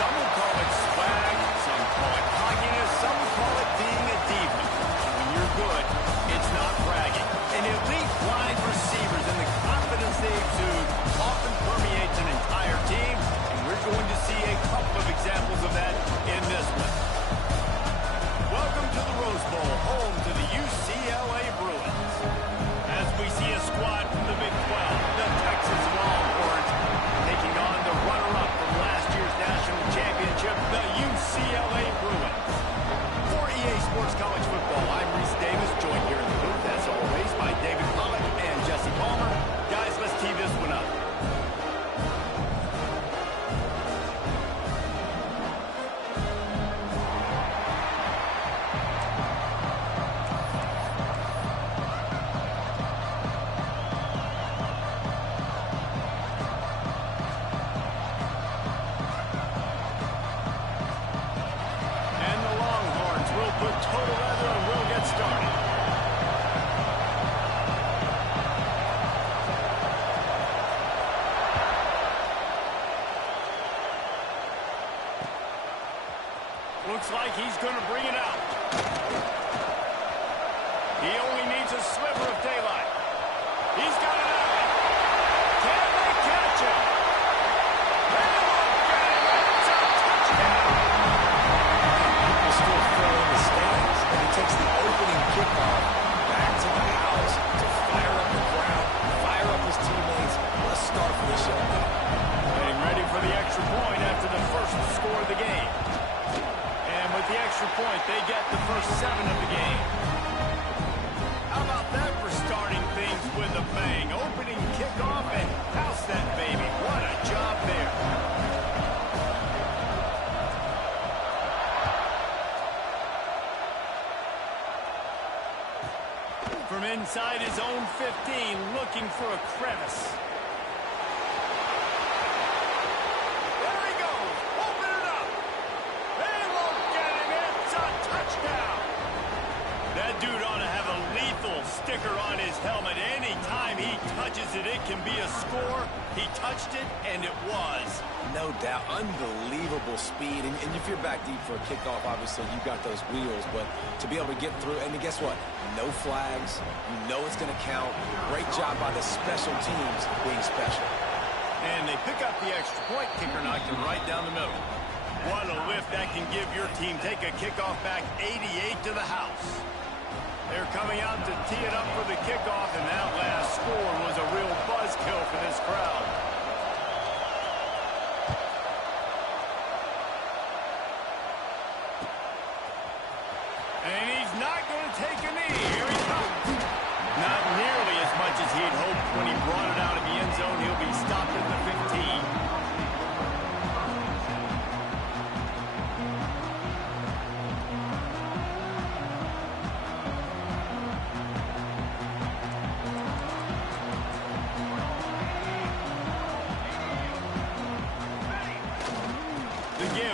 Some would call it swag, some call it cockiness, some would call it being a diva. When you're good, it's not bragging. And elite wide receivers and the confidence they exude often permeates an entire team, and we're going to see a couple of examples of that in this one. Welcome to the Rose Bowl, home to the UCLA Bruins. As we see a squad from the Big 12, the Texas Longhorns, taking on the runner-up from last year's national championship, the UCLA Bruins. For EA Sports College Football, I'm Reese Davis, joined here in the booth, as always, by David Pollack and Jesse Palmer. Guys, let's tee this one up. Looks like he's going to bring it out. He only needs a sliver of daylight. He's got it out. Can they catch him? They look at him. It's a touchdown. People still fill in the stands, and he takes the opening kickoff back to the house to fire up the crowd, fire up his teammates. What a start for this young man. Getting ready for the extra point after the first score of the game. With the extra point, they get the first 7 of the game. How about that for starting things with a bang? Opening kickoff and house that baby. What a job there. From inside his own 15, looking for a crevice. That dude ought to have a lethal sticker on his helmet. Anytime he touches it, it can be a score. He touched it, and it was. No doubt. Unbelievable speed. And if you're back deep for a kickoff, obviously you've got those wheels. But to be able to get through, and guess what? No flags. You know it's going to count. Great job by the special teams being special. And they pick up the extra point. Kicker knocked him right down the middle. What a lift that can give your team. Take a kickoff back 88 to the house. They're coming out to tee it up for the kickoff, and that last score was a real buzzkill for this crowd. And he's not going to take a knee. Here he comes. Not nearly as much as he'd hoped when he brought it out of the end zone. He'll be stopped at the 15.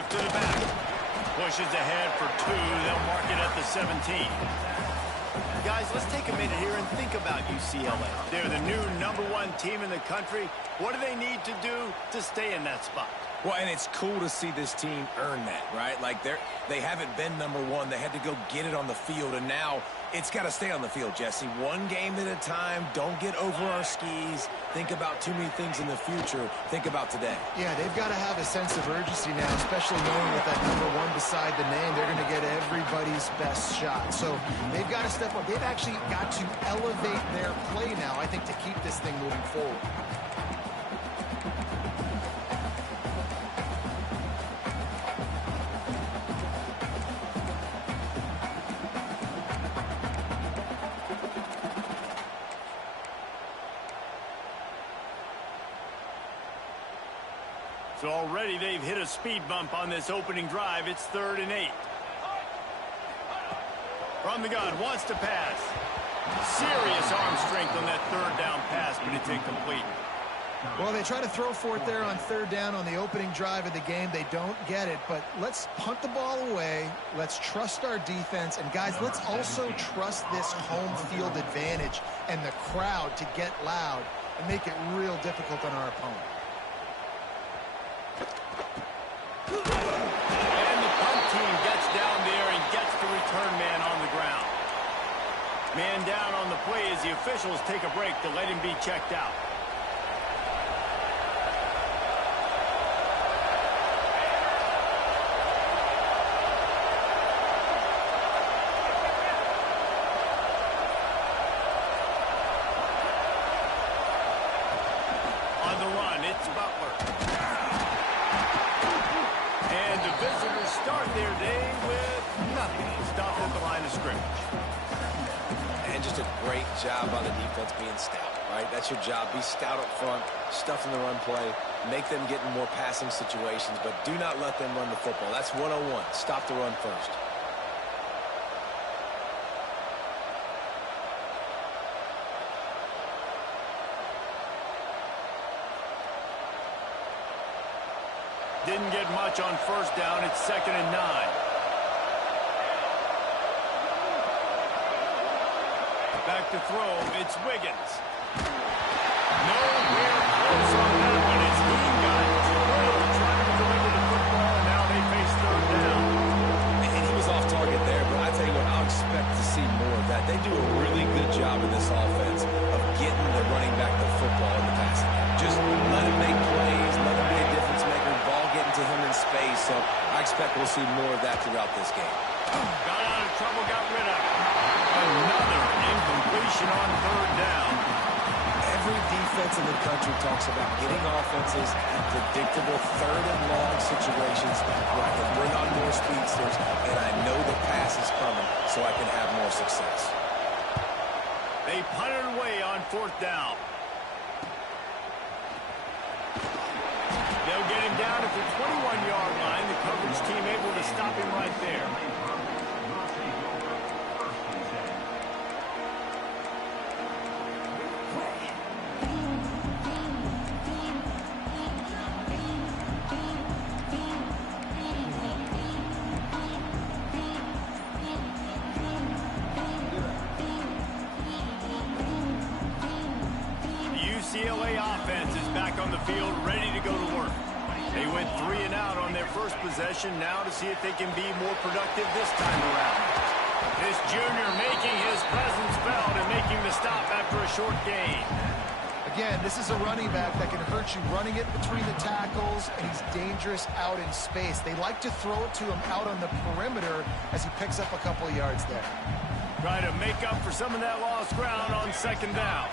To the back. Pushes ahead for 2. They'll mark it at the 17. Guys, let's take a minute here and think about UCLA. They're the new #1 team in the country. What do they need to do to stay in that spot? Well, and it's cool to see this team earn that, right? Like they haven't been #1. They had to go get it on the field, and now it's got to stay on the field, Jesse. One game at a time. Don't get over our skis. Think about too many things in the future. Think about today. Yeah, they've got to have a sense of urgency now, especially knowing with that #1 beside the name, they're going to get everybody's best shot. So they've got to step up. They've actually got to elevate their play now, I think, to keep this thing moving forward. So already they've hit a speed bump on this opening drive. It's 3rd and 8. From the gun, wants to pass. Serious arm strength on that 3rd down pass, but it's incomplete. Well, they try to throw for it there on 3rd down on the opening drive of the game. They don't get it, but let's punt the ball away. Let's trust our defense. And, guys, let's also trust this home field advantage and the crowd to get loud and make it real difficult on our opponent. as the officials take a break to let him be checked out. Start their day with nothing. Stopped at the line of scrimmage. And just a great job by the defense being stout, right? That's your job. Be stout up front, stuff in the run play, make them get in more passing situations, but do not let them run the football. That's 101. Stop the run first. Didn't get much on first down. It's 2nd and 9. Back to throw. It's Wiggins. Nowhere close on that one. His team got drilled trying to deliver the football, and now they face 3rd down. And he was off target there, but I tell you what, I'll expect to see more of that. They do a really good job in this offense of getting the running back the football in the passing game. Just let him make plays, let him be a difference maker, ball getting to him in space. So I expect we'll see more of that throughout this game. Got out of trouble, got rid of it. Another incompletion on 3rd down. Every defense in the country talks about getting offenses in predictable 3rd and long situations where I can bring on more speedsters and I know the pass is coming so I can have more success. They punted away on 4th down. They'll get him down at the 21-yard line. The coverage team able to stop him right there. UCLA offense is back on the field, ready to go to work. They went 3 and out on their first possession, now to see if they can be more productive this time around. This junior making his presence felt and making the stop after a short gain. Again, this is a running back that can hurt you running it between the tackles, and he's dangerous out in space. They like to throw it to him out on the perimeter as he picks up a couple of yards there. Try to make up for some of that lost ground on 2nd down.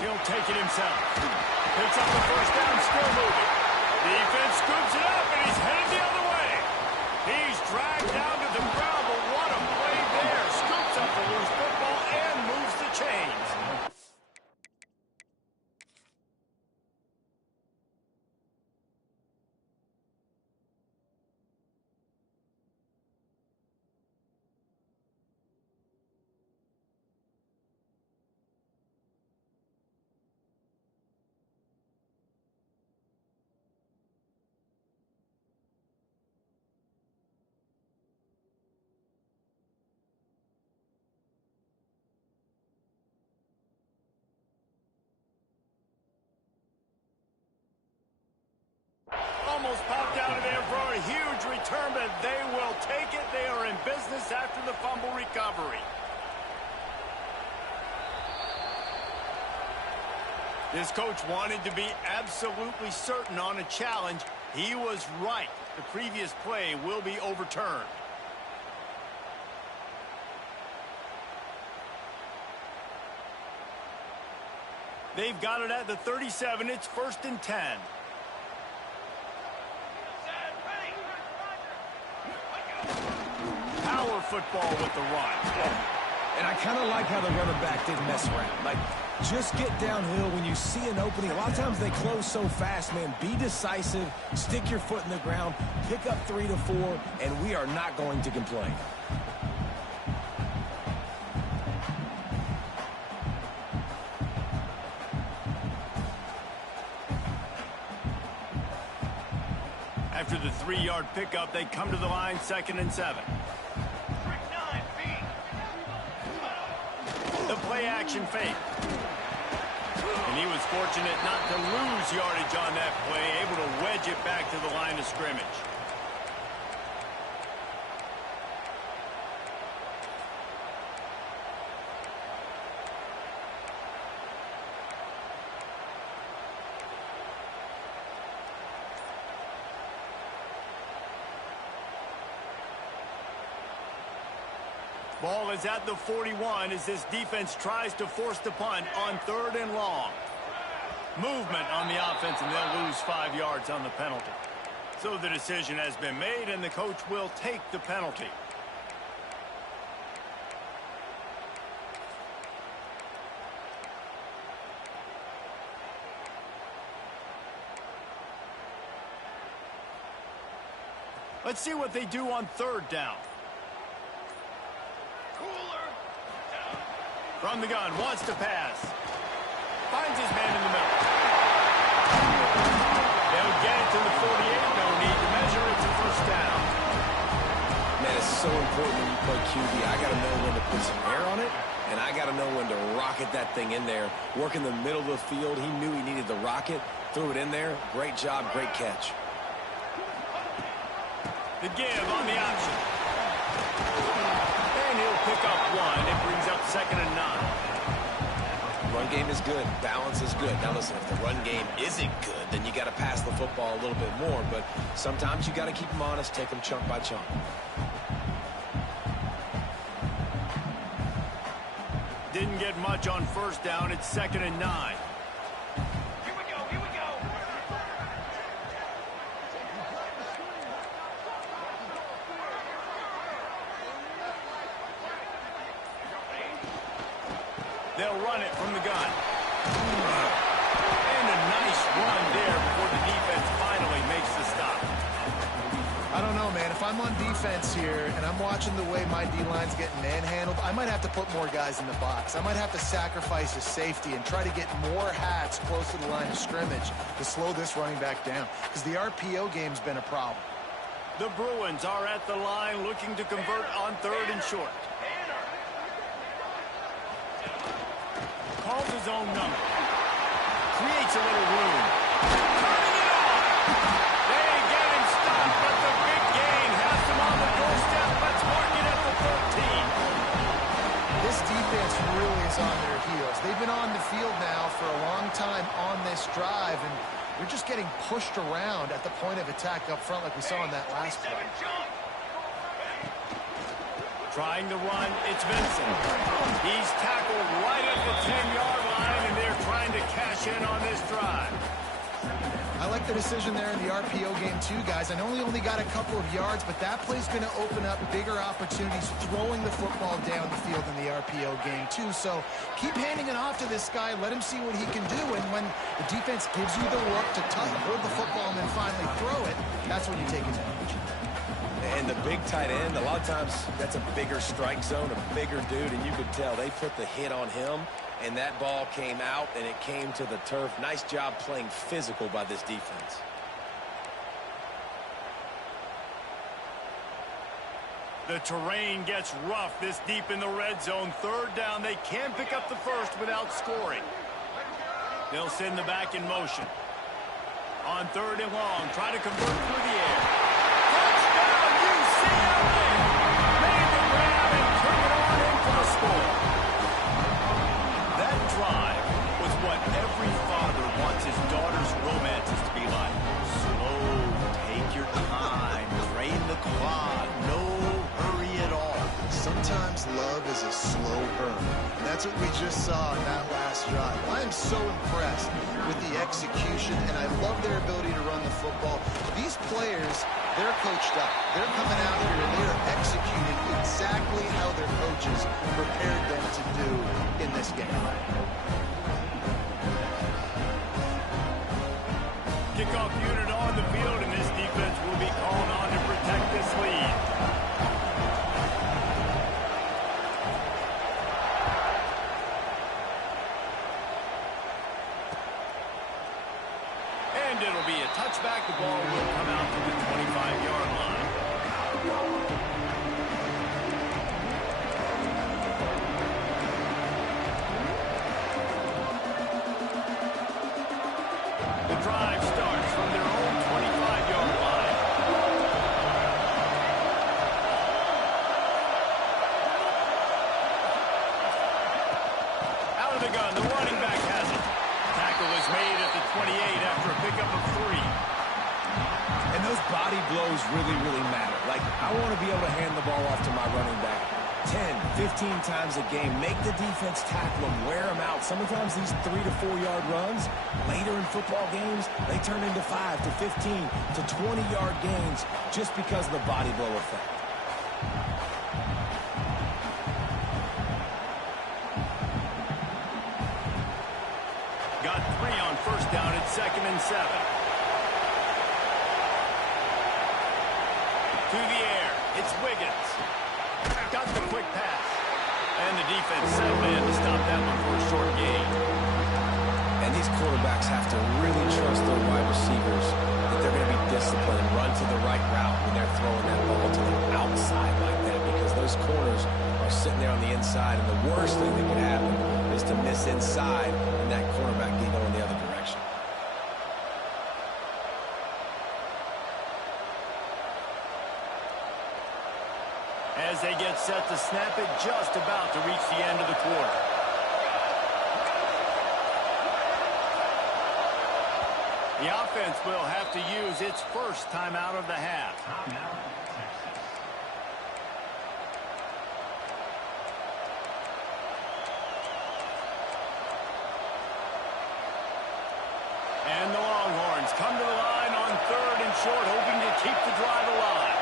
He'll take it himself. Picks up the first down, still moving. Defense scoops it up, and he's headed the other way. He's dragged down to the ground, but what a play there. Scoops up the loose football and moves the chains. Almost popped out of there for a huge return, but they will take it. They are in business after the fumble recovery. This coach wanted to be absolutely certain on a challenge. He was right. The previous play will be overturned. They've got it at the 37. It's 1st and 10. Power football with the run. And I kind of like how the running back didn't mess around. Like, just get downhill when you see an opening. A lot of times they close so fast, man. Be decisive, stick your foot in the ground, pick up 3 to 4, and we are not going to complain. After the 3-yard pickup, they come to the line, 2nd and 7. The play-action fake. And he was fortunate not to lose yardage on that play, able to wedge it back to the line of scrimmage. Ball is at the 41 as this defense tries to force the punt on 3rd and long. Movement on the offense, and they'll lose 5 yards on the penalty. So the decision has been made, and the coach will take the penalty. Let's see what they do on 3rd down. From the gun, wants to pass. Finds his man in the middle. They'll get it to the 48. No need to measure. It's a 1st down. Man, it's so important when you play QB. I got to know when to put some air on it, and I got to know when to rocket that thing in there. Work in the middle of the field. He knew he needed the rocket. Threw it in there. Great job, great catch. The give on the option. And he'll pick up 1. It brings up 2nd and 9. Run game is good. Balance is good. Now listen, if the run game isn't good, then you got to pass the football a little bit more. But sometimes you got to keep them honest, take them chunk by chunk. Didn't get much on 1st down. It's 2nd and 9. They'll run it from the gun. And a nice run there before the defense finally makes the stop. I don't know, man. If I'm on defense here and I'm watching the way my D-line's getting manhandled, I might have to put more guys in the box. I might have to sacrifice a safety and try to get more hats close to the line of scrimmage to slow this running back down, because the RPO game's been a problem. The Bruins are at the line looking to convert on 3rd and short. Calls his own number. Creates a little room. Turning it on. They get him stopped, but the big gain has him on the doorstep. Let's mark it at the 13. This defense really is on their heels. They've been on the field now for a long time on this drive, and they're just getting pushed around at the point of attack up front like we saw in that last play. Trying to run, it's Vincent. He's tackled right at the 10-yard line, and they're trying to cash in on this drive. I like the decision there in the RPO game too, guys. I know he only got a couple of yards, but that play's going to open up bigger opportunities throwing the football down the field in the RPO game too. So keep handing it off to this guy. Let him see what he can do. And when the defense gives you the look to hold the football and then finally throw it, that's when you take advantage. And the big tight end, a lot of times that's a bigger strike zone, a bigger dude, and you could tell they put the hit on him, and that ball came out, and it came to the turf. Nice job playing physical by this defense. The terrain gets rough this deep in the red zone. 3rd down, they can pick up the 1st without scoring. They'll send the back in motion. On 3rd and long, try to convert through the air. Touchdown, UCLA! Made the grab and took it on in for the score. That drive was what every father wants his daughter's romances to be like. Slow, take your time, drain the clock, no hurry at all. Sometimes love is a slow burn. And that's what we just saw in that last drive. I am so impressed with the execution, and I love their ability to run the football. These players, they're coached up. They're coming out here and they're executing exactly how their coaches prepared them to do in this game. Kickoff unit on the field, and this defense will be called on to protect this lead. And it'll be a touchback. The ball will come out to the 25-yard line. The drive starts from their own 25-yard line. Out of the gun, the running back has it. Tackle is made at the 28 after a pickup of 3. And those body blows really, really matter. Like, I want to be able to hand the ball off to my running back 10, 15 times a game. Make the defense tackle them, wear them out. Sometimes these 3 to 4 yard runs, later in football games, they turn into 5 to 15 to 20 yard gains just because of the body blow effect. Got 3 on first down at 2nd and 7. To the air, it's Wiggins. Got the quick pass. And the defense settled in to stop that one for a short gain. And these quarterbacks have to really trust their wide receivers that they're going to be disciplined and run to the right route when they're throwing that ball to the outside like that, because those corners are sitting there on the inside, and the worst thing that could happen is to miss inside and that quarterback can go in the other direction. As they get set to snap it, just about to reach the end of the quarter. The offense will have to use its first timeout of the half. And the Longhorns come to the line on 3rd and short, hoping to keep the drive alive.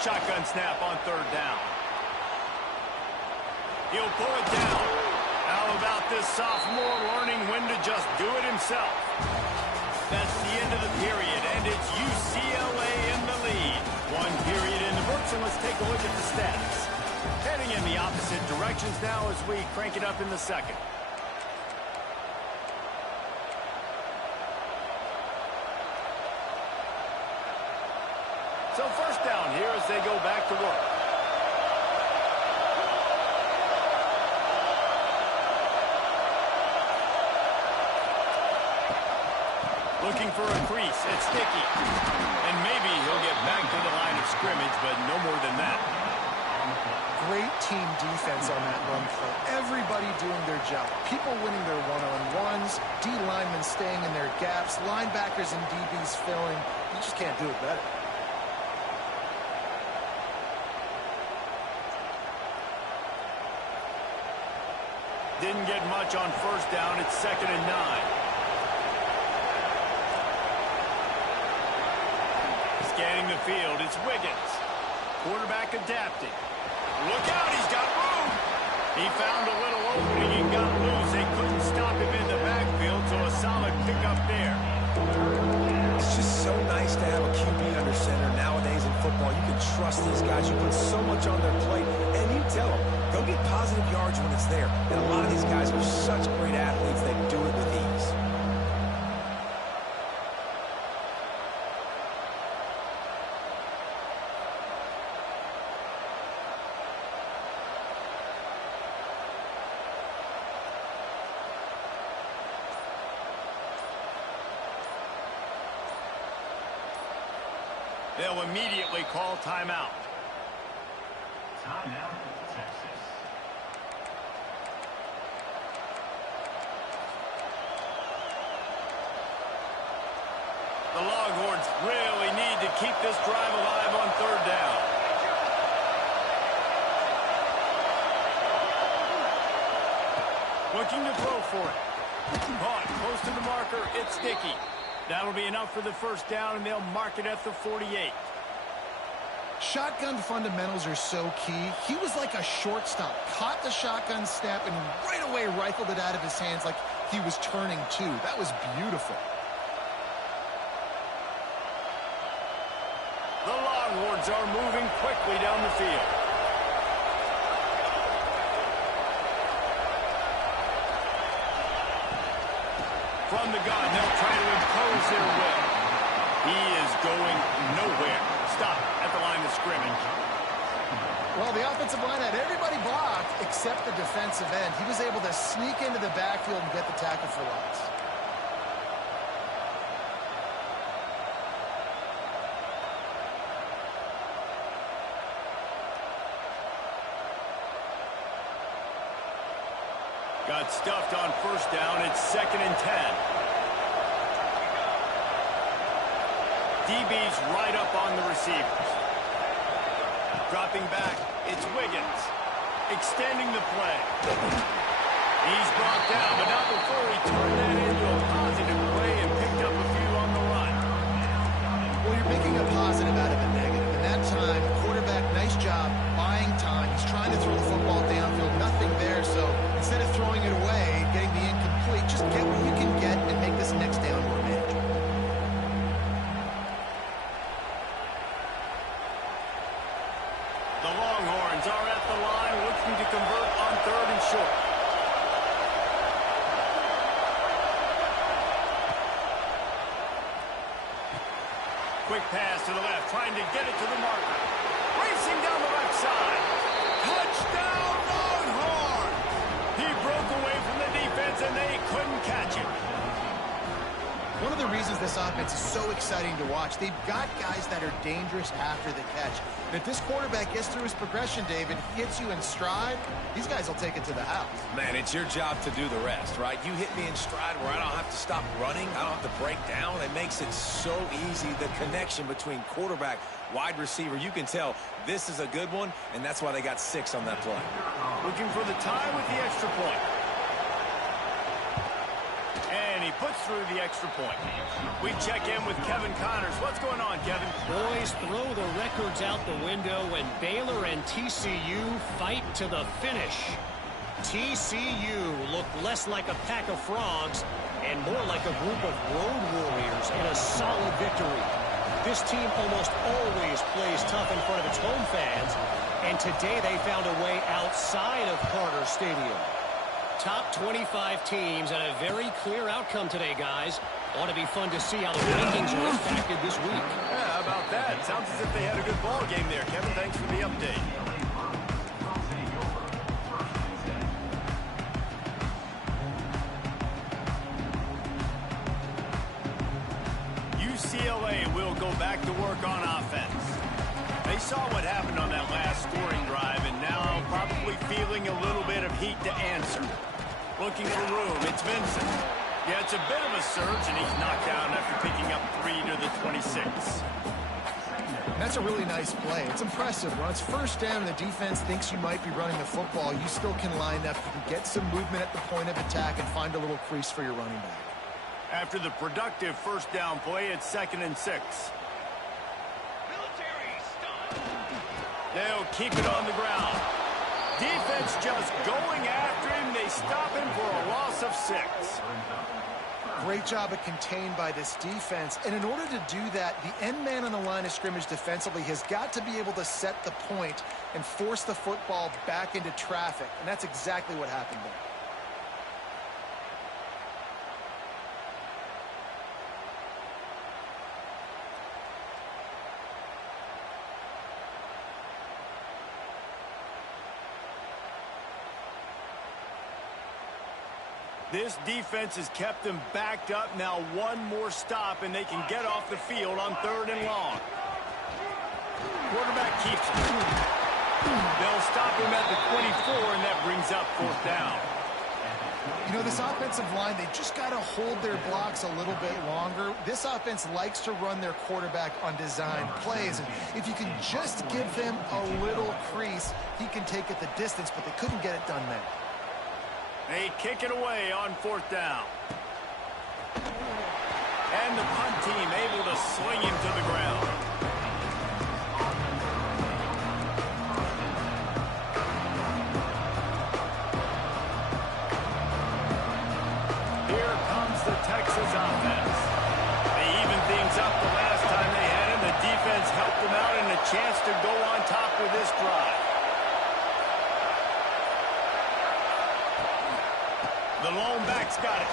Shotgun snap on 3rd down. He'll pull it down. How about this sophomore learning when to just do it himself? That's the end of the period, and it's UCLA in the lead. 1 period in the books, and let's take a look at the stats. Heading in the opposite directions now as we crank it up in the second. So first down here as they go back to work. Looking for a crease. It's Sticky. And maybe he'll get back to the line of scrimmage, but no more than that. Great team defense on that run play. Everybody doing their job. People winning their one-on-ones, D linemen staying in their gaps, linebackers and DBs filling. You just can't do it better. Didn't get much on first down. It's 2nd and 9. Scanning the field, it's Wiggins. Quarterback adapting. Look out, he's got room. He found a little opening and got loose. They couldn't stop him in the backfield, so a solid pickup there. It's just so nice to have a QB under center. Nowadays in football, you can trust these guys. You put so much on their plate, and you tell them, go get positive yards when it's there. And a lot of these guys are such great athletes, they do it with ease. They'll immediately call timeout. Timeout, Texas. The Longhorns really need to keep this drive alive on 3rd down. Looking to throw for it. Caught close to the marker. It's Sticky. That'll be enough for the first down, and they'll mark it at the 48. Shotgun fundamentals are so key. He was like a shortstop. Caught the shotgun snap and right away rifled it out of his hands like he was turning two. That was beautiful. The Longhorns are moving quickly down the field. From the gun, they'll try to impose their will. He is going nowhere. Stop at the line of scrimmage. Well, the offensive line had everybody blocked except the defensive end. He was able to sneak into the backfield and get the tackle for loss. Got stuffed on first down. It's 2nd and 10. DB's right up on the receivers. Dropping back, it's Wiggins. Extending the play. He's brought down, but not before he turned that into a positive play and picked up a few on the run. Well, you're making a positive out of a negative. And that time, the quarterback, nice job buying time. He's trying to throw the football downfield. Nothing there, so instead of throwing it away, getting the incomplete, just get what you can get and make this next down more manageable. The Longhorns are at the line looking to convert on 3rd and short. Quick pass to the left, trying to get it to the marker. Racing down the left side. Touchdown, Longhorns! He broke away from the defense, and they couldn't catch him. One of the reasons this offense is so exciting to watch, they've got guys that are dangerous after the catch. And if this quarterback gets through his progression, David, hits you in stride, these guys will take it to the house. Man, it's your job to do the rest, right? You hit me in stride where I don't have to stop running. I don't have to break down. It makes it so easy. The connection between quarterback, wide receiver, you can tell this is a good one, and that's why they got 6 on that play. Looking for the tie with the extra point. And he puts through the extra point. We check in with Kevin Connors. What's going on, Kevin? Boys, throw the records out the window when Baylor and TCU fight to the finish. TCU looked less like a pack of frogs and more like a group of road warriors in a solid victory. This team almost always plays tough in front of its home fans, and today they found a way outside of Carter Stadium. Top 25 teams and a very clear outcome today, guys. Ought to be fun to see how the rankings are impacted this week. Yeah, how about that? Sounds as if they had a good ball game there. Kevin, thanks for the update. UCLA will go back to work on offense. They saw what happened on that last scoring drive, and now probably feeling a little bit of heat to answer. Looking for room, it's Vincent. Yeah, it's a bit of a surge, and he's knocked down after picking up 3 to the 26. That's a really nice play. It's impressive. When it's first down and the defense thinks you might be running the football, you still can line up. You can get some movement at the point of attack and find a little crease for your running back. After the productive first down play, it's 2nd and 6. They'll keep it on the ground. Defense just going after him. They stop him for a loss of 6. Great job of contained by this defense. And in order to do that, the end man on the line of scrimmage defensively has got to be able to set the point and force the football back into traffic. And that's exactly what happened there. This defense has kept them backed up. Now one more stop, and they can get off the field on 3rd and long. Quarterback keeps it. They'll stop him at the 24, and that brings up 4th down. You know, this offensive line, they just got to hold their blocks a little bit longer. This offense likes to run their quarterback on design plays. And if you can just give them a little crease, he can take it the distance, but they couldn't get it done there. They kick it away on 4th down. And the punt team able to sling him to the ground. Here comes the Texas offense. They even things up the last time they had him. The defense helped them out and a chance to go on top with this drive. The lone back's got it.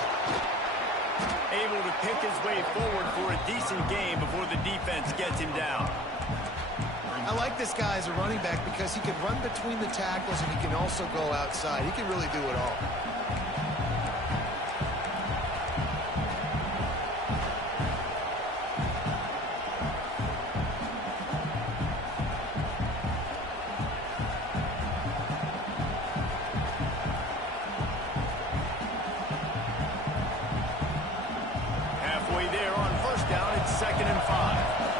Able to pick his way forward for a decent game before the defense gets him down. I like this guy as a running back because he can run between the tackles and he can also go outside. He can really do it all. Halfway there on 1st down, it's 2nd and 5.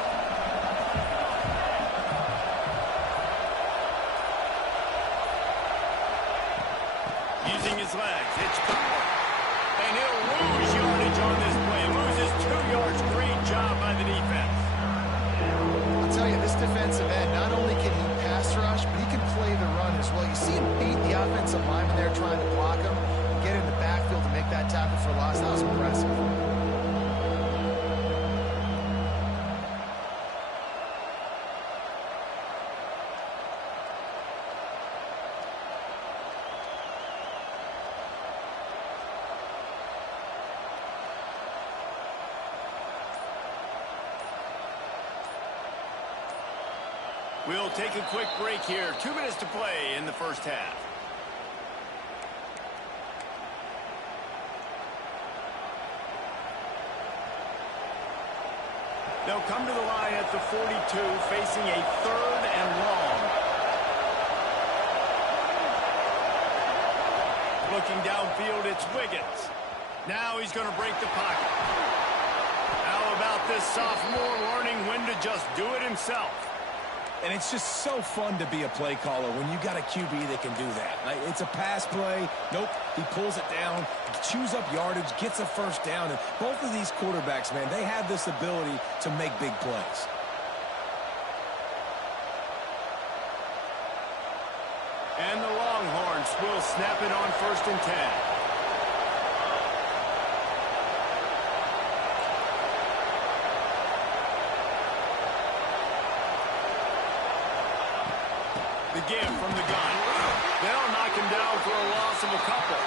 We'll take a quick break here. 2 minutes to play in the first half. They'll come to the line at the 42, facing a 3rd and long. Looking downfield, it's Wiggins. Now he's going to break the pocket. How about this sophomore learning when to just do it himself? And it's just so fun to be a play caller when you got a QB that can do that. Like, it's a pass play. Nope, he pulls it down, chews up yardage, gets a first down. And both of these quarterbacks, man, they have this ability to make big plays. And the Longhorns will snap it on 1st and 10. The give from the gun. They'll knock him down for a loss of a couple.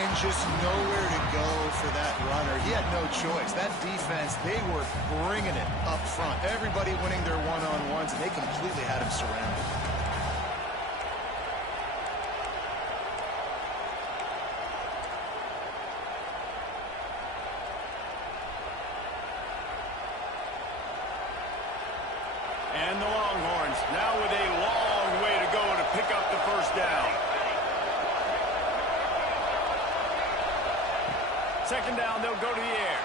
And just nowhere to go for that runner. He had no choice. That defense, they were bringing it up front. Everybody winning their one-on-ones, and they completely had him surrounded. And the Longhorns now with a long way to go to pick up the first down. 2nd down, they'll go to the air.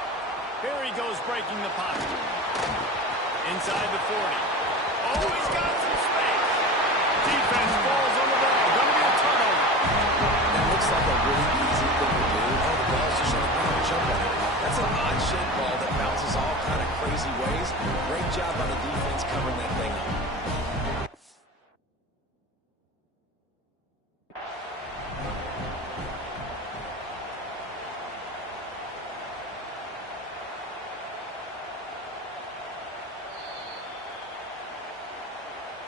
Here he goes breaking the pocket. Inside the 40. Oh, he's got some space. Defense falls on the ball. Going to be a turnover. That looks like a really easy thing to do. Oh, the ball's just on the ground. Jump on it. That's an odd-shaped ball that bounces all kind of crazy ways. Great job by the defense covering that thing up.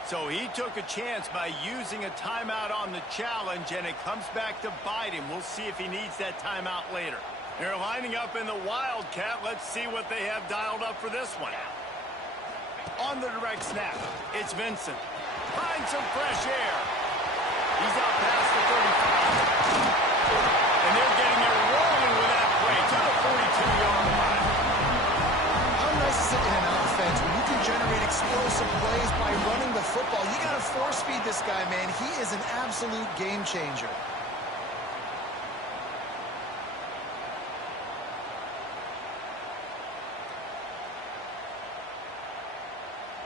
So he took a chance by using a timeout on the challenge, and it comes back to bite him. We'll see if he needs that timeout later. They're lining up in the Wildcat. Let's see what they have dialed up for this one. On the direct snap, it's Vincent. Finds some fresh air. He's out past the 35. And they're getting it rolling with that play to the 42-yard line. How nice is it in an offense when you can generate explosive plays by running the football? You got to force feed this guy, man. He is an absolute game changer.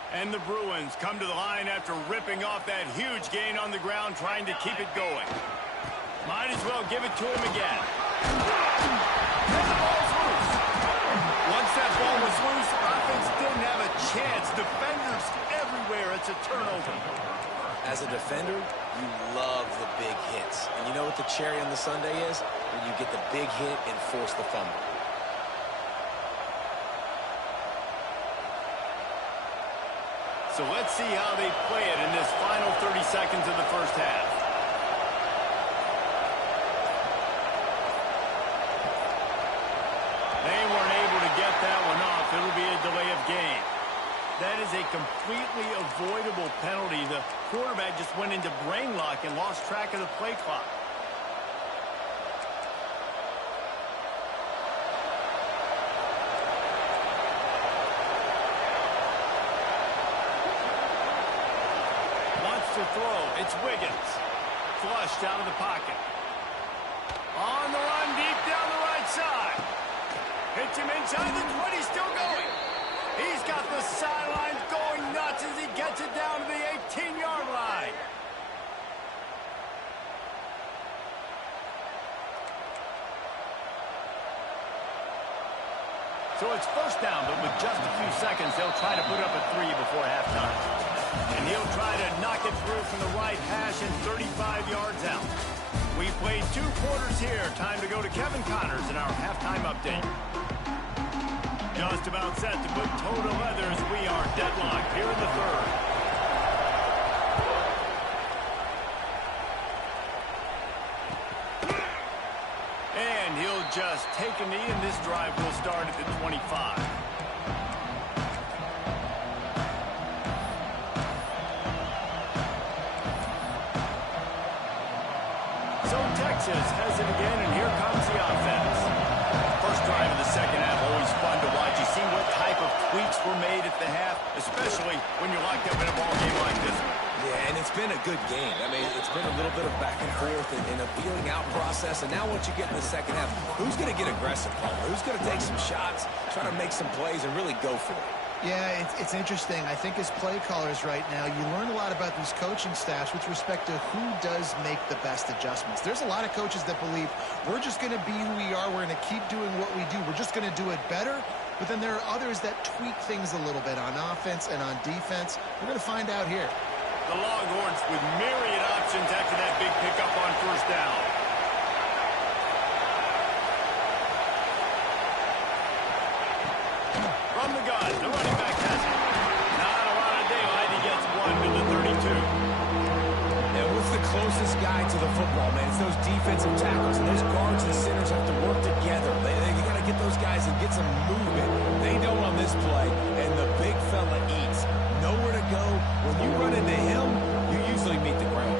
And the Bruins come to the line after ripping off that huge gain on the ground, trying to keep it going. Might as well give it to him again. And the ball's loose. Once that ball was loose, offense didn't have a chance. Defenders everywhere. It's a turnover. As a defender, you love the big hits. And you know what the cherry on the sundae is? When you get the big hit and force the fumble. So let's see how they play it in this final 30 seconds of the first half. They weren't able to get that one off. It'll be a delay of game. That is a completely avoidable penalty. The quarterback just went into brain lock and lost track of the play clock. Throw. It's Wiggins. Flushed out of the pocket. On the run, deep down the right side. Hits him inside the 20, still going. He's got the sidelines going nuts as he gets it down to the 18-yard line. So it's first down, but with just a few seconds, they'll try to put up a 3 before halftime. And he'll try to knock it through from the right hash and 35 yards out. We played 2 quarters here. Time to go to Kevin Connors in our halftime update. Just about set to put toe to leather as we are deadlocked here in the third. And he'll just take a knee, and this drive will start at the 25. switches, has it again, and here comes the offense. First drive of the second half, always fun to watch. You see what type of tweaks were made at the half, especially when you're locked up in a ball game like this one. Yeah, and it's been a good game. I mean, it's been a little bit of back and forth and a feeling out process. And now once you get in the second half, who's going to get aggressive, Paul? Who's going to take some shots, try to make some plays, and really go for it? Yeah, it's interesting. I think as play callers right now, you learn a lot about these coaching staffs with respect to who does make the best adjustments. There's a lot of coaches that believe we're just going to be who we are. We're going to keep doing what we do. We're just going to do it better. But then there are others that tweak things a little bit on offense and on defense. We're going to find out here. The Longhorns with myriad options after that big pickup on first down. From the gun, the running back has it. Not a lot of daylight. He gets one to the 32. And what's the closest guy to the football, man? It's those defensive tackles. And those guards and centers have to work together. You got to get those guys and get some movement. They don't on this play, and the big fella eats. Nowhere to go. When you run into him, you usually meet the ground.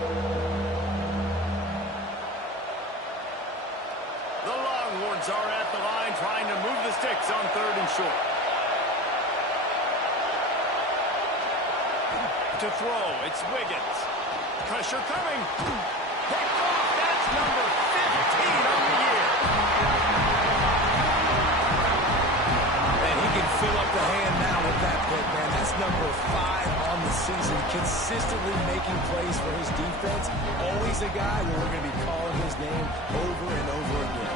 The Longhorns are at the line trying to move the sticks on third and short. To throw, it's Wiggins. Pressure coming. Picked off. That's number 15 on the year. And he can fill up the hand now with that pick, man. That's number 5 on the season. Consistently making plays for his defense. Always a guy where we're going to be calling his name over and over again.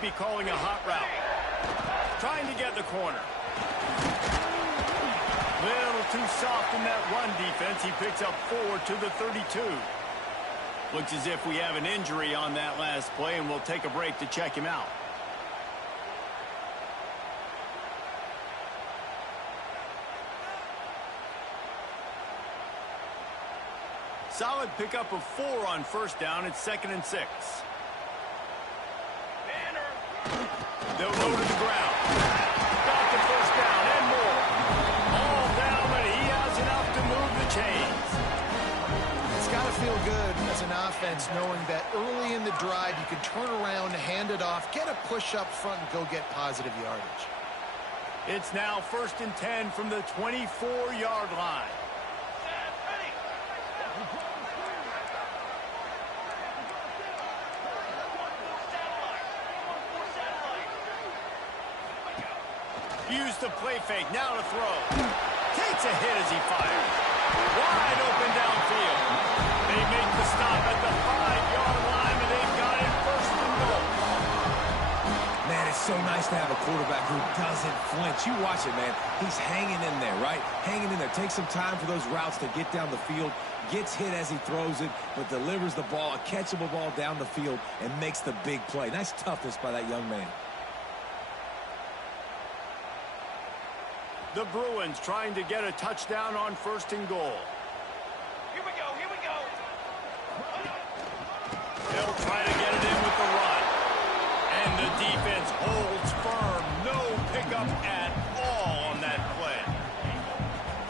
Be calling a hot route. Trying to get the corner. Little too soft in that run defense. He picks up 4 to the 32. Looks as if we have an injury on that last play, and we'll take a break to check him out. Solid pickup of 4 on first down. It's 2nd and 6. They'll go to the ground. Got the first down and more. All down, but he has enough to move the chains. It's got to feel good as an offense knowing that early in the drive you can turn around, hand it off, get a push up front, and go get positive yardage. It's now 1st and 10 from the 24-yard line. Use the play fake, now to throw. Takes a hit as he fires. Wide open downfield. They make the stop at the 5-yard line, and they've got it 1st and goal. Man, it's so nice to have a quarterback who doesn't flinch. You watch it, man. He's hanging in there, right? Hanging in there. Takes some time for those routes to get down the field. Gets hit as he throws it, but delivers the ball, a catchable ball down the field, and makes the big play. Nice toughness by that young man. The Bruins trying to get a touchdown on 1st and goal. Here we go, here we go. They'll try to get it in with the run. And the defense holds firm. No pickup at all on that play.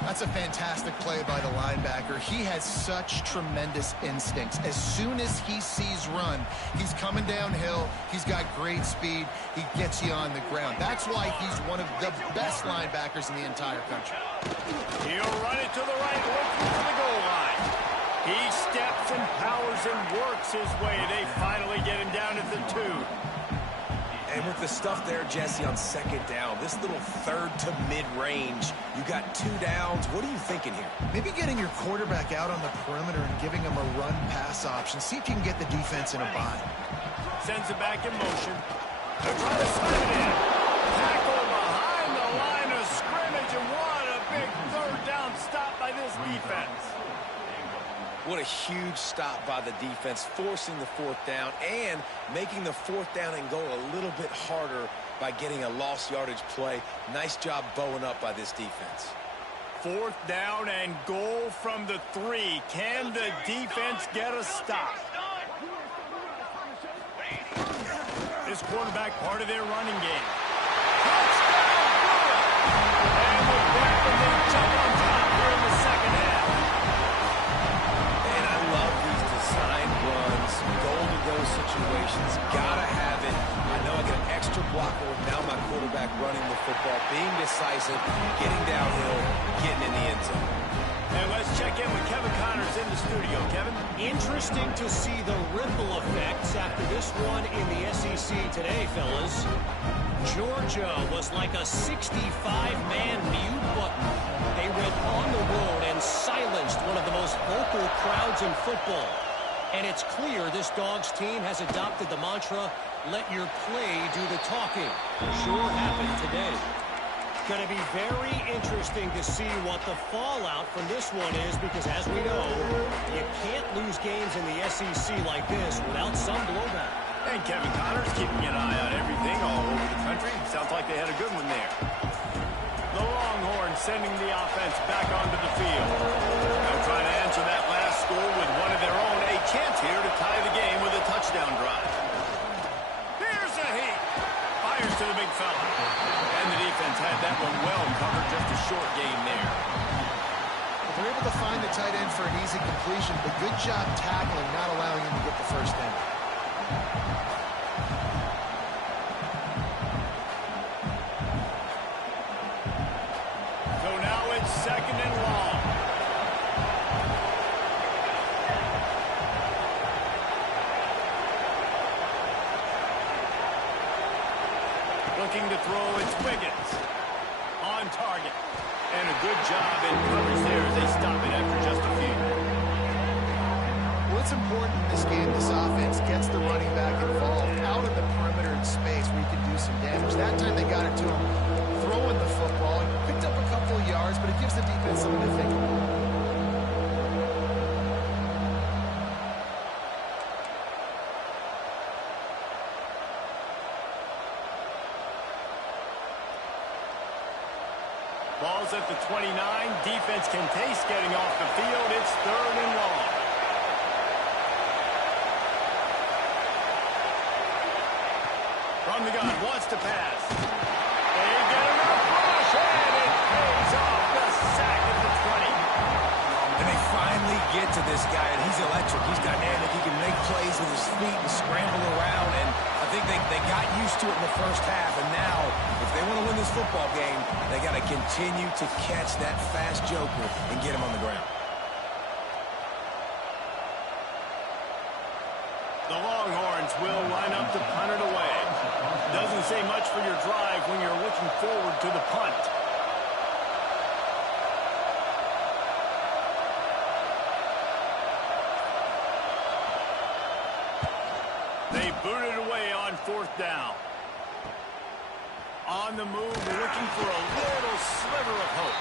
That's a fantastic play by the linebacker. He has such tremendous instincts. As soon as he sees run, he's coming downhill. He's got great speed. He gets you on the ground. That's why he's one of the best linebackers in the entire country. He'll run it to the right, looking for the goal line. He steps and powers and works his way. They finally get him down at the 2. And with the stuff there, Jesse, on 2nd down, this little 3rd to mid-range, you got 2 downs. What are you thinking here? Maybe getting your quarterback out on the perimeter and giving him a run-pass option. See if you can get the defense in a bind. Sends it back in motion. They're trying to slide it in. Tackle behind the line of scrimmage, and what a big 3rd down stop by this defense. What a huge stop by the defense, forcing the 4th down and making the 4th down and goal a little bit harder by getting a lost yardage play. Nice job bowing up by this defense. 4th down and goal from the 3. Can the defense get a stop? this quarterback part of their running game. Touchdown, and we're back and they jump on top here in the second half. And I love these design runs, goal-to-go situations. Gotta have it. I know I get an extra blocker with now my quarterback running the football, being decisive, getting downhill, getting in the end zone. And let's check in with Kevin Connors in the studio. Kevin? Interesting to see the ripple effects after this one in the SEC today, fellas. Georgia was like a 65-man mute button. They went on the road and silenced one of the most vocal crowds in football. And it's clear this Dogs team has adopted the mantra, let your play do the talking. Sure happened today. Going to be very interesting to see what the fallout from this one is, because as we know, you can't lose games in the SEC like this without some blowback. And Kevin Connors keeping an eye on everything all over the country. Sounds like they had a good one there. The Longhorns sending the offense back onto the field. They'll try to answer that last score with one of their own. A chance here to tie the game with a touchdown drive. Here's a heat. Fires to the big fella. And the defense had that one well covered. Just a short gain there. They're able to find the tight end for an easy completion, but good job tackling, not allowing him to get the first down. So now it's second and long. Looking to throw, it's Wiggins. On target. And a good job in coverage there as they stop it after just a few. Well, it's important in this game, this offense gets the running back involved out in the perimeter in space where you can do some damage. That time they got it to him throwing the football. He picked up a couple of yards, but it gives the defense something to think about. Ball's at the 29. Defense can taste getting off the field. It's third and long. From the gun, wants to pass. They get enough rush, and it pays off. The sack at the 20. And they finally get to this guy, and he's electric. He's dynamic. He can make plays with his feet and scramble around. And I think they got used to it in the first half. And now, if they want to win this football game, they got to continue to catch that fast joker and get him on the ground. The Longhorns will line up to punt it away. Doesn't say much for your drive when you're looking forward to the punt. They boot it away on fourth down. On the move, looking for a little sliver of hope.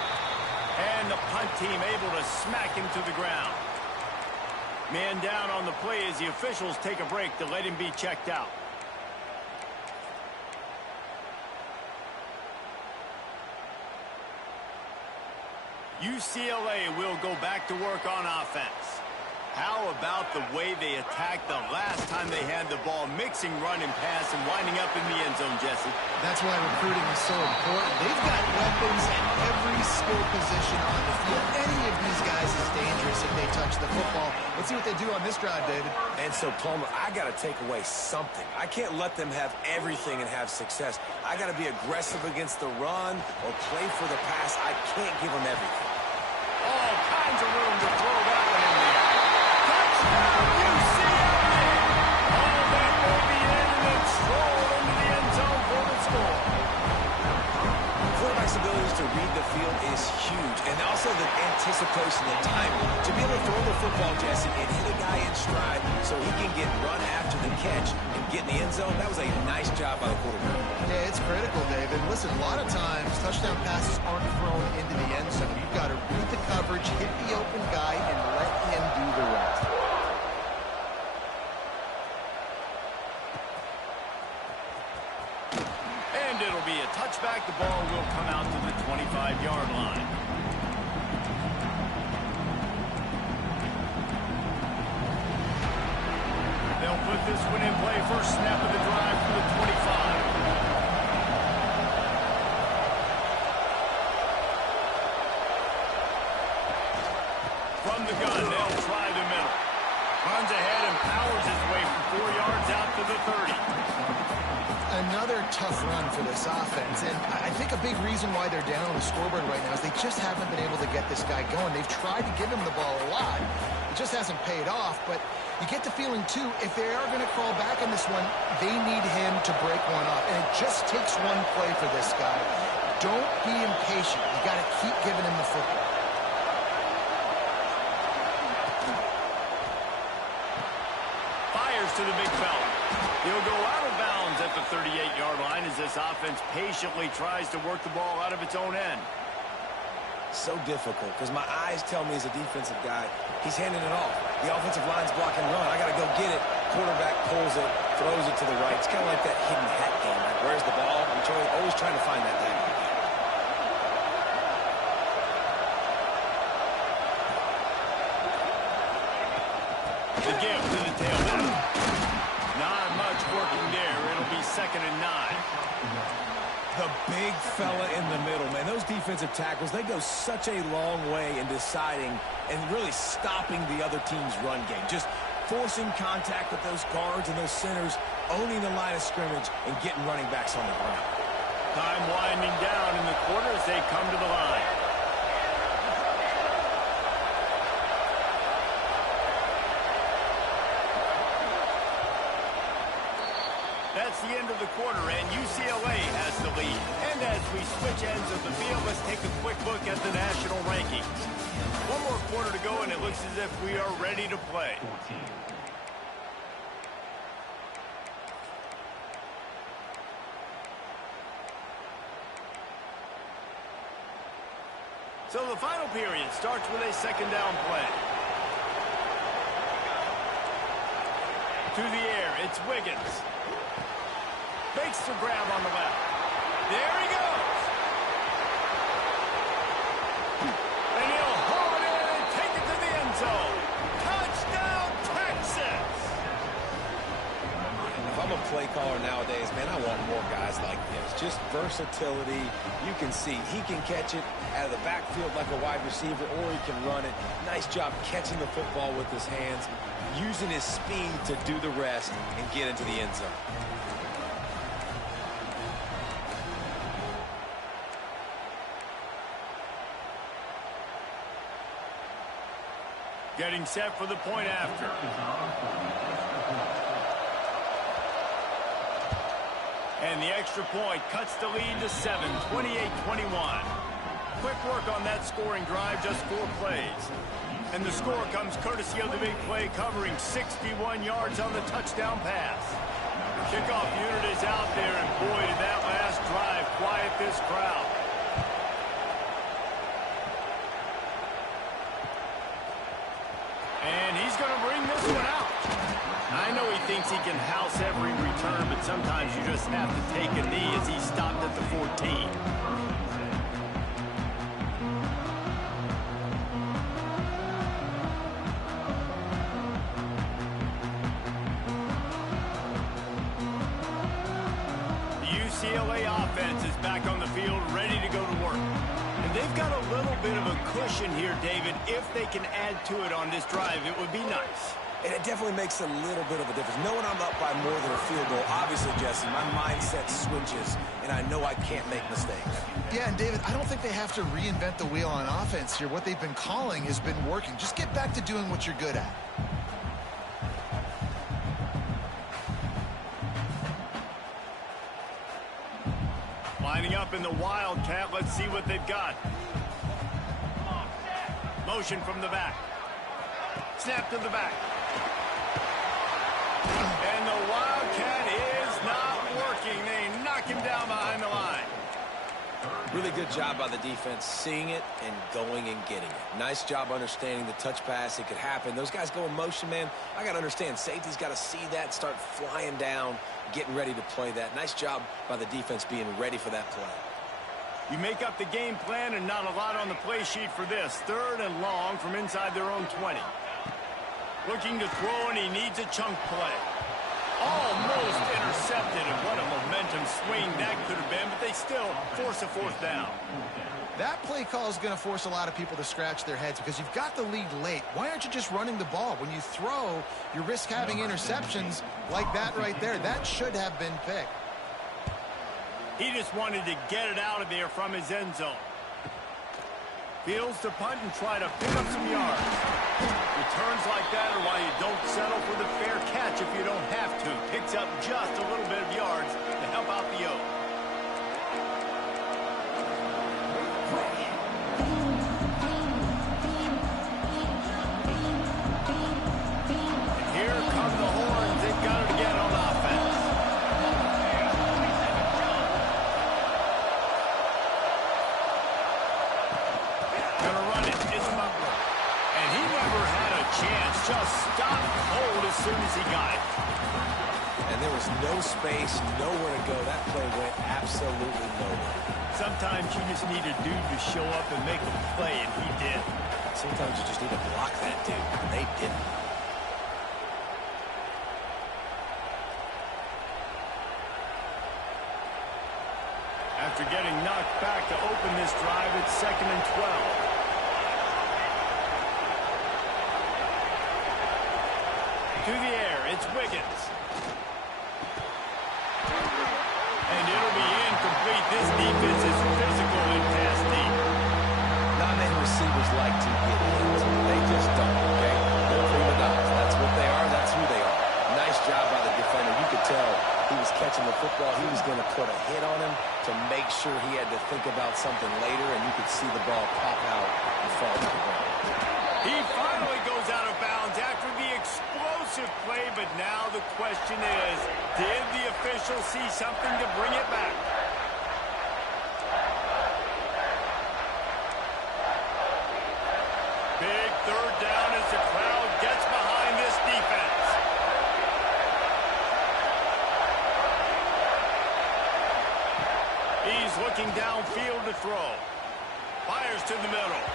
And the punt team able to smack him to the ground. Man down on the play as the officials take a break to let him be checked out. UCLA will go back to work on offense. How about the way they attacked the last time they had the ball, mixing run and pass and winding up in the end zone, Jesse? That's why recruiting is so important. They've got weapons at every skill position on the field. Any of these guys is dangerous if they touch the football. Let's see what they do on this drive, David. And so, Palmer, I got to take away something. I can't let them have everything and have success. I got to be aggressive against the run or play for the pass. I can't give them everything. All kinds of room to throw that one in there. Touchdown, UCLA! All that baby in and then stroll into the end zone for the score. Quarterback's abilities to read the field is huge, and also the anticipation, the timing. To be able to throw the football, Jesse, and hit a guy in stride so he can get run after the catch and get in the end zone, that was a nice job by the quarterback. Yeah, it's critical, David. Listen, a lot of times touchdown passes aren't thrown into the end zone. You've got to read the coverage, hit the open guy, and let him do the rest. And it'll be a touchback. The ball will come out to the 25-yard line. They'll put this one in play. First snap of the drive from the 25. From the gun, they'll try the middle. Runs ahead and powers his way from 4 yards out to the 30. Another tough run for this offense, and I think a big reason why they're down on the scoreboard right now is they just haven't been able to get this guy going. They've tried to give him the ball a lot. It just hasn't paid off, but you get the feeling, too, if they are going to crawl back in this one, they need him to break one off, and it just takes one play for this guy. Don't be impatient. You got to keep giving him the football. To the big fella. He'll go out of bounds at the 38-yard line as this offense patiently tries to work the ball out of its own end. So difficult because my eyes tell me as a defensive guy, he's handing it off. The offensive line's blocking run. I got to go get it. Quarterback pulls it, throws it to the right. It's kind of like that hidden hat game. Like, where's the ball? I'm always trying to find that thing. The give to the tailback. Not much working there. It'll be 2nd and 9. The big fella in the middle, man. Those defensive tackles, they go such a long way in deciding and really stopping the other team's run game. Just forcing contact with those guards and those centers, owning the line of scrimmage, and getting running backs on the ground. Time winding down in the quarter as they come to the line. That's the end of the quarter, and UCLA has the lead. And as we switch ends of the field, let's take a quick look at the national rankings. One more quarter to go, and it looks as if we are ready to play. So the final period starts with a 2nd down play. To the air, it's Wiggins. Makes the grab on the left. There he goes. And he'll haul it in and take it to the end zone. Touchdown, Texas! If I'm a play caller nowadays, man, I want more guys like this. Just versatility. You can see he can catch it out of the backfield like a wide receiver, or he can run it. Nice job catching the football with his hands, using his speed to do the rest and get into the end zone. Getting set for the point after. And the extra point cuts the lead to 7, 28-21. Quick work on that scoring drive, just 4 plays. And the score comes courtesy of the big play, covering 61 yards on the touchdown pass. Kickoff unit is out there, and boy, did that last drive quiet this crowd. And he's going to bring this one out. I know he thinks he can house every return, but sometimes you just have to take a knee as he stopped at the 14. UCLA offense is back on the field, ready to go to work. And they've got a little bit of a cushion here, David. If they can add to it on this drive, it would be nice. And it definitely makes a little bit of a difference. Knowing I'm up by more than a field goal, obviously, Jesse, my mindset switches, and I know I can't make mistakes. Yeah, and David, I don't think they have to reinvent the wheel on offense here. What they've been calling has been working. Just get back to doing what you're good at. Lining up in the Wildcat. Let's see what they've got. Motion from the back. Snap to the back. And the Wildcat is not working. They knock him down behind the line. Really good job by the defense seeing it and going and getting it. Nice job understanding the touch pass. It could happen. Those guys go in motion, man. I got to understand. Safety's got to see that, start flying down, getting ready to play that. Nice job by the defense being ready for that play. You make up the game plan and not a lot on the play sheet for this. 3rd and long from inside their own 20. Looking to throw, and he needs a chunk play. Almost intercepted, and what a momentum swing that could have been, but they still force a fourth down. That play call is going to force a lot of people to scratch their heads because you've got the lead late. Why aren't you just running the ball? When you throw, you risk having interceptions like that right there. That should have been picked. He just wanted to get it out of there from his end zone. Fields to punt and try to pick up some yards. Returns like that are why you don't settle for the fair catch if you don't have to. Picks up just a little bit of yards to help out the O. And here come the horns. They've got it again on offense. Gonna run it. It's Butler. And he never had a chance. Just stopped cold as soon as he got it. And there was no space, nowhere to go. That play went absolutely nowhere. Sometimes you just need a dude to show up and make a play, and he did. Sometimes you just need to block that dude, and they didn't. After getting knocked back to open this drive, it's 2nd and 12. To the air, it's Wiggins. And it'll be incomplete. This defense is physical and pass deep. Not many receivers like to get hit. They just don't, okay? They're prima donnas. That's what they are. That's who they are. Nice job by the defender. You could tell he was catching the football. He was going to put a hit on him to make sure he had to think about something later, and you could see the ball pop out and fall to the ground. He finally goes out of bounds after the explosive play, but now the question is, did the official see something to bring it back? Big 3rd down as the crowd gets behind this defense. He's looking downfield to throw. Fires to the middle.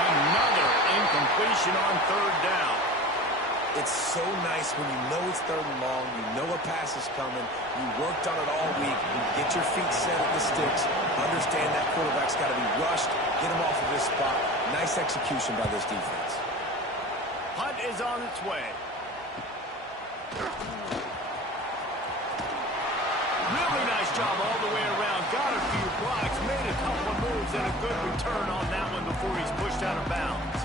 Another incompletion on 3rd down. It's so nice when you know it's 3rd and long, you know a pass is coming, you worked on it all week, you get your feet set at the sticks, understand that quarterback's got to be rushed, get him off of his spot. Nice execution by this defense. Punt is on its way. Really nice job all the way around. Got a few blocks, made a couple of moves, and a good return on that one before he's pushed out of bounds.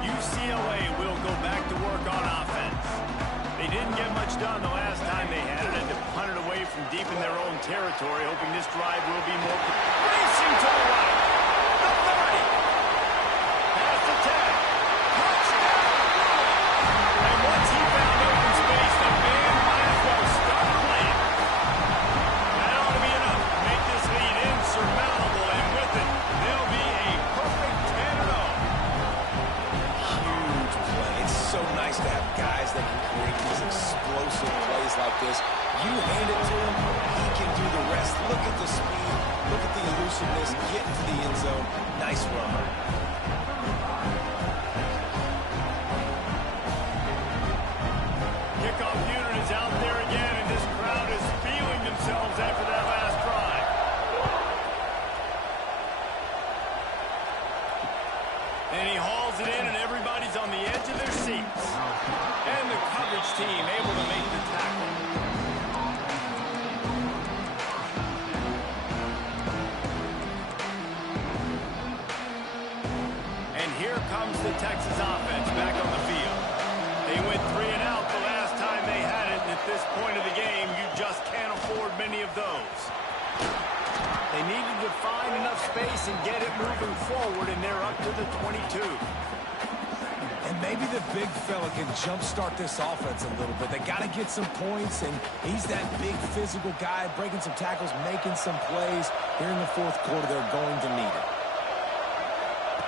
UCLA will go back to work on offense. They didn't get much done the last time they had it, and to punt it away from deep in their own territory, hoping this drive will be more racing to the right. The 30. Past the 10. Touchdown. And once he found open space, the man might as well start playing. That ought to be enough to make this lead insurmountable, and with it, they'll be a perfect 10-0. Huge play. It's so nice to have guys that can create these explosive plays like this. You hand it to him, he can do the rest. Look at the speed, look at the elusiveness, get into the end zone. Nice run. Kickoff unit is out there again, and this crowd is feeling themselves after that last drive. And he hauls it in, and everybody's on the edge of their seats. And the coverage team able to make the tackle. And here comes the Texas offense back on the field. They went 3 and out the last time they had it, and at this point of the game, you just can't afford many of those. They needed to find enough space and get it moving forward, and they're up to the 22. And maybe the big fella can jumpstart this offense a little bit. They got to get some points, and he's that big physical guy, breaking some tackles, making some plays. Here in the 4th quarter, they're going to need it.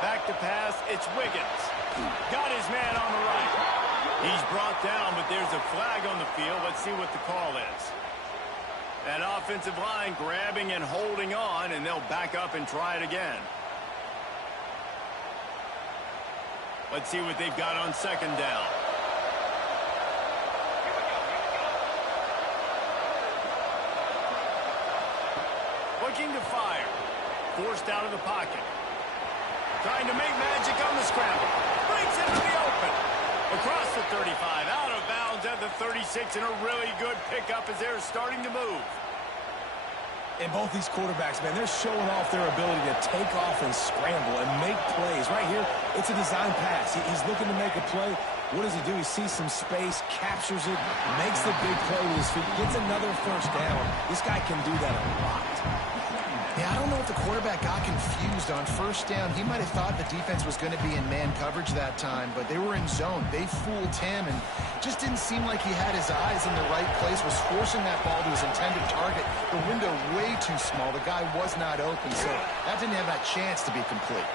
Back to pass, it's Wiggins. Got his man on the right. He's brought down, but there's a flag on the field. Let's see what the call is. That offensive line grabbing and holding on, and they'll back up and try it again. Let's see what they've got on second down. Looking to fire. Forced out of the pocket. Trying to make magic on the scramble. Breaks it in the open. Across the 35. Out of bounds at the 36. And a really good pickup as they're starting to move. And both these quarterbacks, man, they're showing off their ability to take off and scramble and make plays. Right here, it's a design pass. He's looking to make a play. What does he do? He sees some space, captures it, makes the big play with his feet, gets another first down. This guy can do that a lot. Yeah, I don't know if the quarterback got confused on first down. He might have thought the defense was going to be in man coverage that time, but they were in zone. They fooled him and just didn't seem like he had his eyes in the right place, was forcing that ball to his intended target. The window way too small. The guy was not open, so that didn't have that chance to be complete.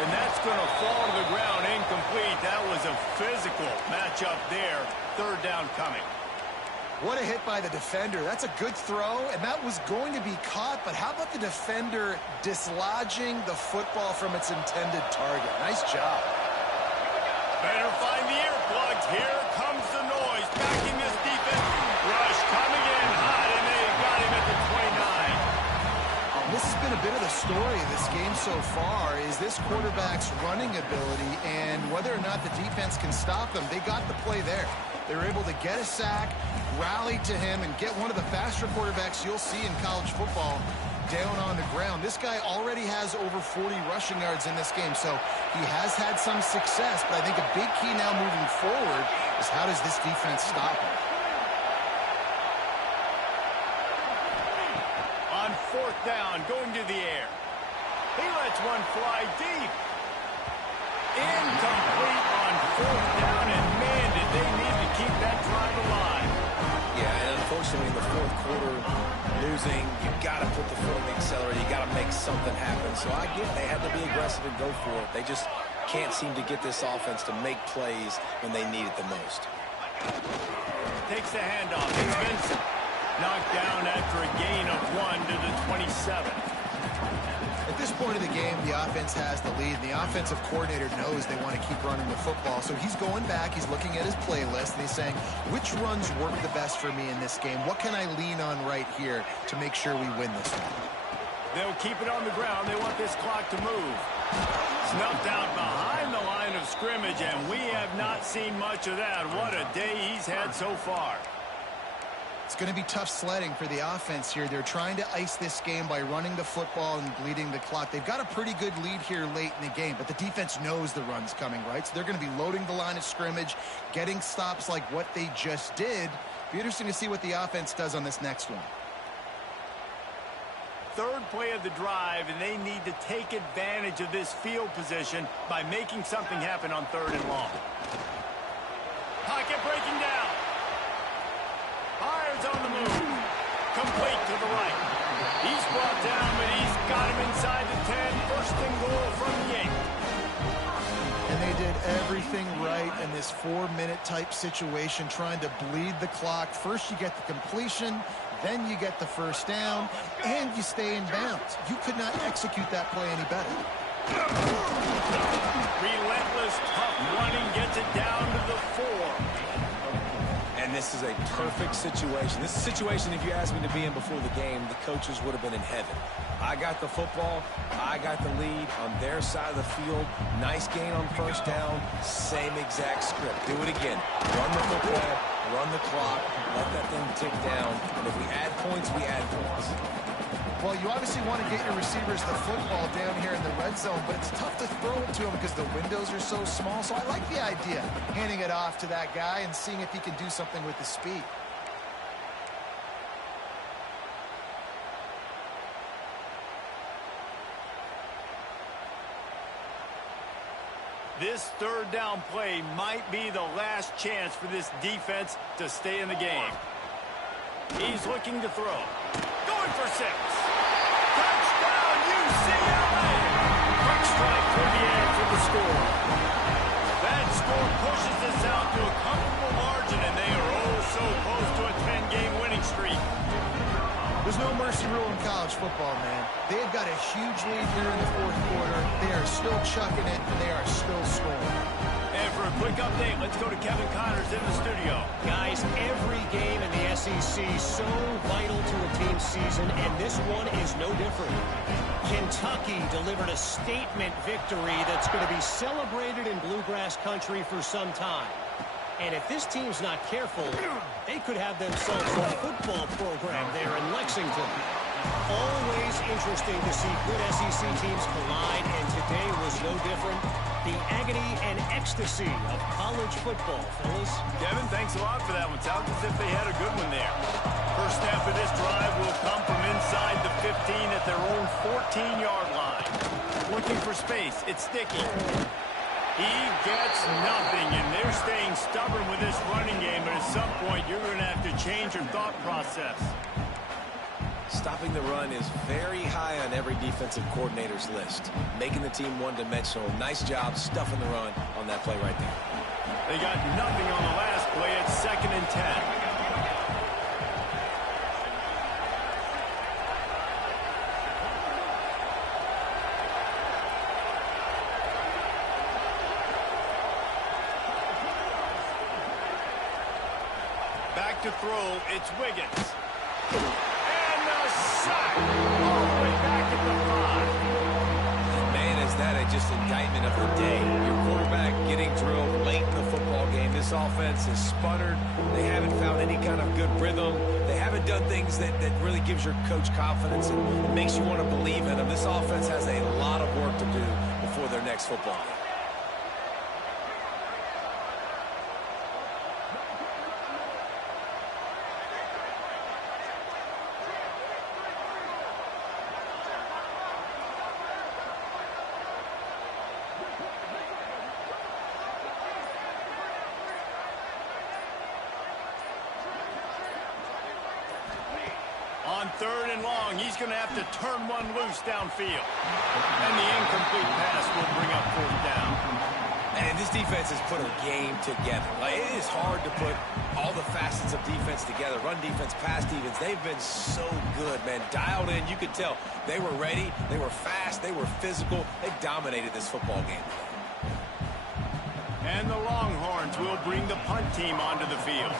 And that's going to fall to the ground incomplete. That was a physical matchup there. Third down coming. What a hit by the defender. That's a good throw, and that was going to be caught, but how about the defender dislodging the football from its intended target? Nice job. Better find the earplugs. Here comes the noise. Backing this defense. Rush coming in hot, and they got him at the 29. This has been a bit of the story of this game so far, is this quarterback's running ability, and whether or not the defense can stop them. They got the play there. They were able to get a sack, rally to him, and get one of the faster quarterbacks you'll see in college football down on the ground. This guy already has over 40 rushing yards in this game, so he has had some success, but I think a big key now moving forward is how does this defense stop him? On fourth down, going to the air. He lets one fly deep. Incomplete on fourth down, and man, did they need to keep that drive alive. Yeah, and unfortunately in the fourth quarter, losing, you got to put the foot on the accelerator. You got to make something happen. So I get they had to be aggressive and go for it. They just can't seem to get this offense to make plays when they need it the most. Takes the handoff. It's Vincent. Knocked down after a gain of 1 to the 27. At this point of the game, the offense has the lead. The offensive coordinator knows they want to keep running the football. So he's going back, he's looking at his playlist, and he's saying, which runs work the best for me in this game? What can I lean on right here to make sure we win this one? They'll keep it on the ground. They want this clock to move. Snuffed out behind the line of scrimmage, and we have not seen much of that. What a day he's had so far. It's going to be tough sledding for the offense here. They're trying to ice this game by running the football and bleeding the clock. They've got a pretty good lead here late in the game, but the defense knows the run's coming, right? So they're going to be loading the line of scrimmage, getting stops like what they just did. Be interesting to see what the offense does on this next one. Third play of the drive, and they need to take advantage of this field position by making something happen on third and long. Pocket breaking down. Myers on the move. Complete to the right. He's brought down, but he's got him inside the 10. First and goal from the 8. And they did everything right in this 4-minute type situation, trying to bleed the clock. First you get the completion, then you get the first down, and you stay in bounds. You could not execute that play any better. Relentless, tough running gets it down to the 4. And this is a perfect situation. This is a situation, if you asked me to be in before the game, the coaches would have been in heaven. I got the football. I got the lead on their side of the field. Nice gain on first down. Same exact script. Do it again. Run the football, run the clock, let that thing tick down. And if we add points, we add points. Well, you obviously want to get your receivers the football down here in the red zone, but it's tough to throw it to them because the windows are so small. So I like the idea, handing it off to that guy and seeing if he can do something with the speed. This third down play might be the last chance for this defense to stay in the game. He's looking to throw. Going for 6. Touchdown, UCLA! Quick strike through the air for the score. That score pushes this out to a comfortable margin, and they are all so close to a 10-game winning streak. There's no mercy rule in college football, man. They've got a huge lead here in the fourth quarter. They are still chucking it, and they are still scoring. And for a quick update, let's go to Kevin Connors in the studio. Guys, every game in the SEC so vital to a team's season, and this one is no different. Kentucky delivered a statement victory that's going to be celebrated in bluegrass country for some time. And if this team's not careful, they could have themselves a football program there in Lexington. Always interesting to see good SEC teams collide, and today was no different. The agony and ecstasy of college football, fellas. Kevin, thanks a lot for that one. Sounds as if they had a good one there. First snap of this drive will come from inside the 15 at their own 14-yard line. Looking for space. It's sticky. He gets nothing, and they're staying stubborn with this running game, but at some point you're going to have to change your thought process. Stopping the run is very high on every defensive coordinator's list. Making the team one-dimensional. Nice job stuffing the run on that play right there. They got nothing on the last play. It's 2nd and 10. Back to throw, it's Wiggins. And the sack all the way back at the 5. Man, is that just indictment of the day. Your quarterback getting drilled late in the football game. This offense has sputtered. They haven't found any kind of good rhythm. They haven't done things that really gives your coach confidence and makes you want to believe in them. This offense has a lot of work to do before their next football game. On 3rd and long, he's going to have to turn one loose downfield. And the incomplete pass will bring up 4th down. And this defense has put a game together. Like, it is hard to put all the facets of defense together. Run defense, pass defense. They've been so good, man. Dialed in. You could tell they were ready. They were fast. They were physical. They dominated this football game. And the Longhorns will bring the punt team onto the field.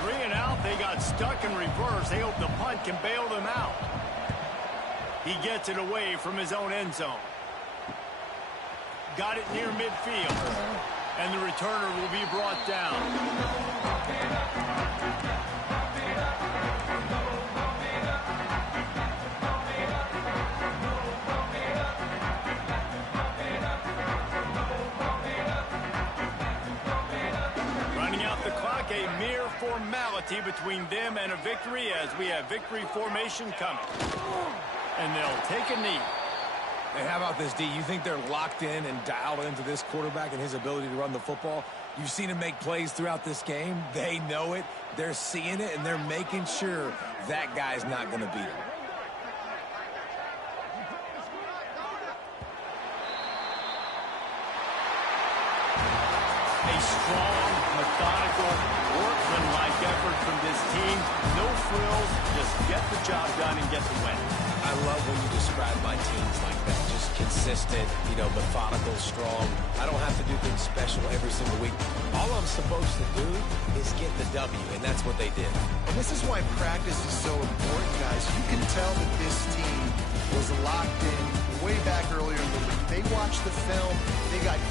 3 and out, they got stuck in reverse. They hope the punt can bail them out. He gets it away from his own end zone. Got it near midfield. And the returner will be brought down. A mere formality between them and a victory as we have victory formation coming. And they'll take a knee. And how about this, D? You think they're locked in and dialed into this quarterback and his ability to run the football? You've seen him make plays throughout this game. They know it. They're seeing it, and they're making sure that guy's not going to beat him. A strong, methodical, workmanlike effort from this team. No frills, just get the job done and get the win. I love when you describe my teams like that. Just consistent, methodical, strong. I don't have to do things special every single week. All I'm supposed to do is get the W, and that's what they did. And this is why practice is so important, guys. You can tell that this team was locked in way back earlier in the week. They watched the film. They got good